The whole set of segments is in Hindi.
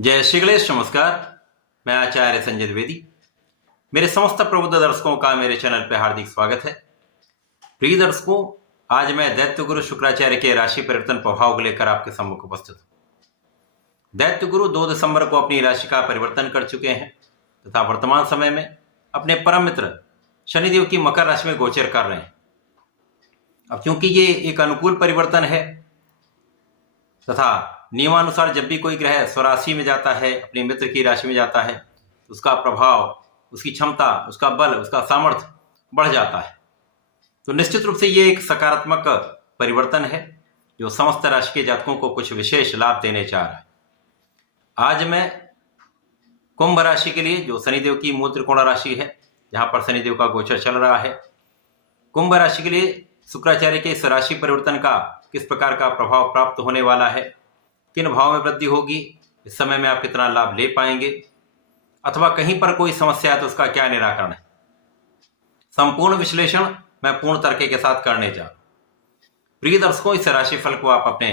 जय श्री गणेश। नमस्कार। मैं आचार्य संजय द्विवेदी। मेरे समस्त प्रबुद्ध दर्शकों का मेरे चैनल पर हार्दिक स्वागत है। प्रिय दर्शकों, आज मैं दैत्य गुरु शुक्राचार्य के राशि परिवर्तन प्रभाव को लेकर आपके सम्मुख उपस्थित हूं। दैत्य गुरु 2 दिसंबर को अपनी राशि का परिवर्तन कर चुके हैं तथा वर्तमान समय में अपने परम मित्र शनिदेव की मकर राशि में गोचर कर रहे हैं। अब क्योंकि ये एक अनुकूल परिवर्तन है तथा नियमानुसार जब भी कोई ग्रह स्वराशि में जाता है, अपने मित्र की राशि में जाता है, तो उसका प्रभाव, उसकी क्षमता, उसका बल, उसका सामर्थ्य बढ़ जाता है। तो निश्चित रूप से ये एक सकारात्मक परिवर्तन है जो समस्त राशि के जातकों को कुछ विशेष लाभ देने जा रहा है। आज मैं कुंभ राशि के लिए, जो शनिदेव की मूल त्रिकोण राशि है, जहां पर शनिदेव का गोचर चल रहा है, कुंभ राशि के लिए शुक्राचार्य के इस राशि परिवर्तन का किस प्रकार का प्रभाव प्राप्त होने वाला है, किन भाव में वृद्धि होगी, इस समय में आप कितना लाभ ले पाएंगे, अथवा कहीं पर कोई समस्या है तो उसका क्या निराकरण है, संपूर्ण विश्लेषण मैं पूर्ण तर्क के साथ करने जा रहा हूं। प्रिय दर्शकों, इस राशिफल को आप अपने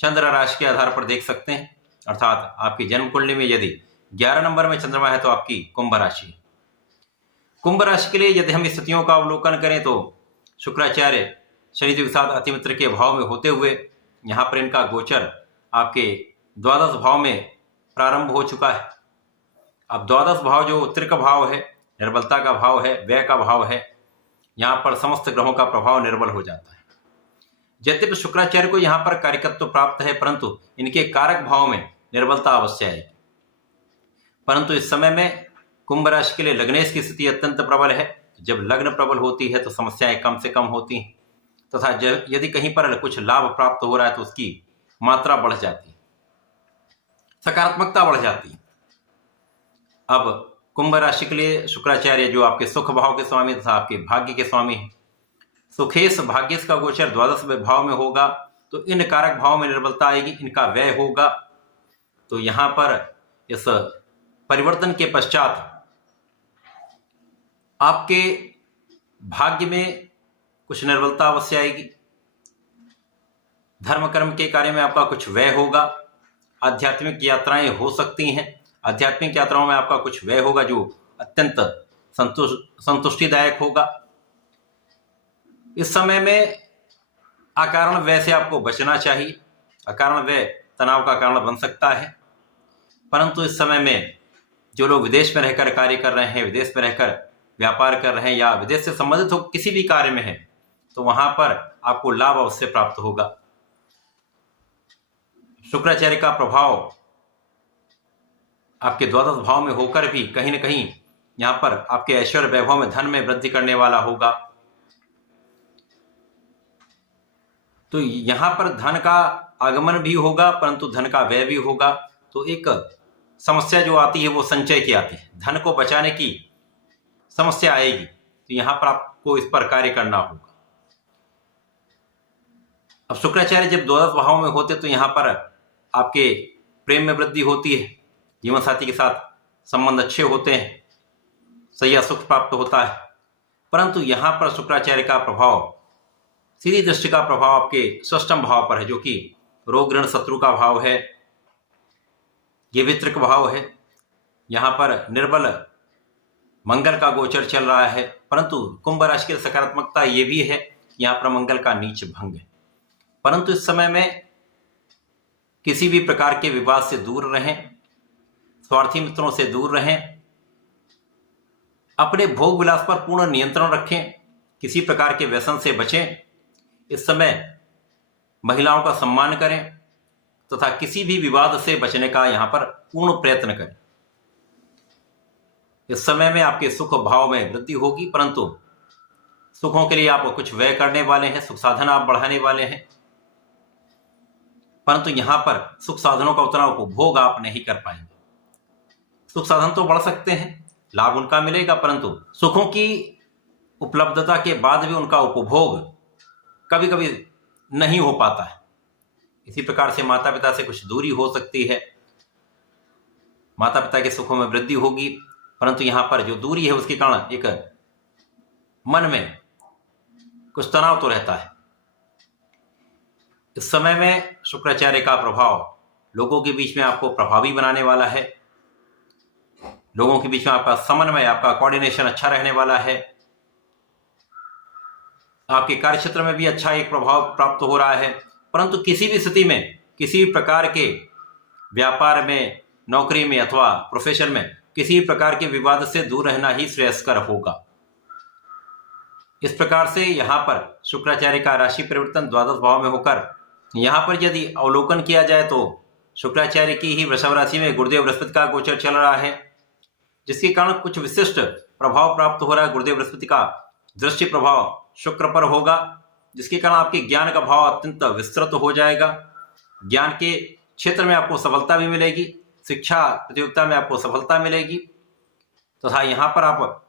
चंद्र राशि के आधार पर देख सकते हैं। अर्थात आपकी जन्म कुंडली में यदि 11 नंबर में चंद्रमा है तो आपकी कुंभ राशि है। कुंभ राशि के लिए यदि हम स्थितियों का अवलोकन करें तो शुक्राचार्य शनिदेव के साथ अतिमित्र के भाव में होते हुए यहाँ पर इनका गोचर आपके द्वादश भाव में प्रारंभ हो चुका है। अब द्वादश भाव जो त्रिक भाव है, निर्बलता का भाव है, व्यय का भाव है, यहाँ पर समस्त ग्रहों का प्रभाव निर्बल हो जाता है। यद्यपि शुक्राचार्य को यहाँ पर कार्यकत्व प्राप्त है, परंतु इनके कारक भाव में निर्बलता अवश्य है। परंतु इस समय में कुंभ राशि के लिए लग्नेश की स्थिति अत्यंत प्रबल है। जब लग्न प्रबल होती है तो समस्याएं कम से कम होती हैं तथा यदि कहीं पर कुछ लाभ प्राप्त हो रहा है तो उसकी मात्रा बढ़ जाती है, सकारात्मकता बढ़ जाती है। अब कुंभ राशि के लिए शुक्राचार्य जो आपके सुख भाव के स्वामी तथा आपके भाग्य के स्वामी हैं, सुखेश भाग्येश का गोचर द्वादश भाव में होगा तो इन कारक भाव में निर्बलता आएगी, इनका व्यय होगा। तो यहां पर इस परिवर्तन के पश्चात आपके भाग्य में कुछ निर्बलता अवश्य आएगी। धर्म कर्म के कार्य में आपका कुछ व्यय होगा। आध्यात्मिक यात्राएं हो सकती हैं। आध्यात्मिक यात्राओं में आपका कुछ व्यय होगा जो अत्यंत संतुष्टिदायक होगा। इस समय में अकारण व्यय से आपको बचना चाहिए। अकारण व्यय तनाव का कारण बन सकता है। परंतु इस समय में जो लोग विदेश में रहकर कार्य कर रहे हैं, विदेश में रहकर व्यापार कर रहे हैं या विदेश से संबंधित हो किसी भी कार्य में है, तो वहां पर आपको लाभ अवश्य प्राप्त होगा। शुक्राचार्य का प्रभाव आपके द्वादश भाव में होकर भी कहीं न कहीं यहां पर आपके ऐश्वर्य वैभव में धन में वृद्धि करने वाला होगा। तो यहां पर धन का आगमन भी होगा परंतु धन का व्यय भी होगा। तो एक समस्या जो आती है वो संचय की आती है, धन को बचाने की समस्या आएगी। तो यहां पर आपको इस पर कार्य करना होगा। अब शुक्राचार्य जब द्वादश भाव में होते तो यहां पर आपके प्रेम में वृद्धि होती है, जीवन साथी के साथ संबंध अच्छे होते हैं, सही सुख प्राप्त होता है। परंतु यहां पर शुक्राचार्य का प्रभाव, सीधी दृष्टि का प्रभाव आपके षष्ठम भाव पर है, जो कि रोग ऋण शत्रु का भाव है, ये वितृक भाव है। यहां पर निर्बल मंगल का गोचर चल रहा है। परंतु कुंभ राशि की सकारात्मकता ये भी है कि यहां पर मंगल का नीच भंग है। परंतु इस समय में किसी भी प्रकार के विवाद से दूर रहें, स्वार्थी मित्रों से दूर रहें, अपने भोग विलास पर पूर्ण नियंत्रण रखें, किसी प्रकार के व्यसन से बचें। इस समय महिलाओं का सम्मान करें तथा किसी भी विवाद से बचने का यहां पर पूर्ण प्रयत्न करें। इस समय में आपके सुख भाव में वृद्धि होगी, परंतु सुखों के लिए आप कुछ व्यय करने वाले हैं, सुख साधन आप बढ़ाने वाले हैं। परंतु यहां पर सुख साधनों का उतना उपभोग आप नहीं कर पाएंगे। सुख साधन तो बढ़ सकते हैं, लाभ उनका मिलेगा, परंतु सुखों की उपलब्धता के बाद भी उनका उपभोग कभी कभी नहीं हो पाता है। इसी प्रकार से माता पिता से कुछ दूरी हो सकती है। माता पिता के सुखों में वृद्धि होगी, परंतु यहां पर जो दूरी है उसके कारण एक मन में कुछ तनाव तो रहता है। इस समय में शुक्राचार्य का प्रभाव लोगों के बीच में आपको प्रभावी बनाने वाला है। लोगों के बीच में आपका समन्वय, आपका कोऑर्डिनेशन अच्छा रहने वाला है। आपके कार्यक्षेत्र में भी अच्छा एक प्रभाव प्राप्त हो रहा है। परंतु किसी भी स्थिति में, किसी भी प्रकार के व्यापार में, नौकरी में अथवा प्रोफेशन में किसी भी प्रकार के विवाद से दूर रहना ही श्रेयस्कर होगा। इस प्रकार से यहाँ पर शुक्राचार्य का राशि परिवर्तन द्वादश भाव में होकर, यहाँ पर यदि अवलोकन किया जाए तो शुक्राचार्य की ही वृषभ राशि में गुरुदेव बृहस्पति का गोचर चल रहा है, जिसके कारण कुछ विशिष्ट प्रभाव प्राप्त हो रहा है। गुरुदेव बृहस्पति का दृष्टि प्रभाव शुक्र पर होगा, जिसके कारण आपके ज्ञान का भाव अत्यंत विस्तृत हो जाएगा। ज्ञान के क्षेत्र में आपको सफलता भी मिलेगी, शिक्षा प्रतियोगिता में आपको सफलता मिलेगी तथा यहाँ पर आप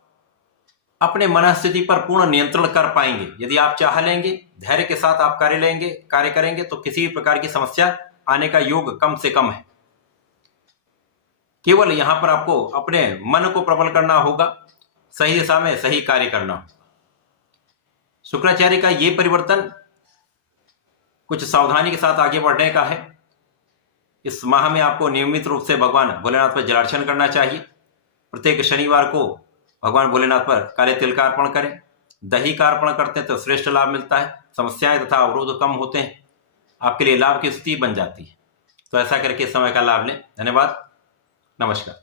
अपने मनस्थिति पर पूर्ण नियंत्रण कर पाएंगे। यदि आप चाह लेंगे, धैर्य के साथ आप कार्य करेंगे तो किसी भी प्रकार की समस्या आने का योग कम से कम है। केवल यहां पर आपको अपने मन को प्रबल करना होगा, सही दिशा में सही कार्य करना होगा। शुक्राचार्य का ये परिवर्तन कुछ सावधानी के साथ आगे बढ़ने का है। इस माह में आपको नियमित रूप से भगवान भोलेनाथ पर जलार्चन करना चाहिए। प्रत्येक शनिवार को भगवान भोलेनाथ पर काले तिल का अर्पण करें। दही का अर्पण करते हैं तो श्रेष्ठ लाभ मिलता है, समस्याएं तथा अवरोध कम होते हैं, आपके लिए लाभ की स्थिति बन जाती है। तो ऐसा करके समय का लाभ लें। धन्यवाद, नमस्कार।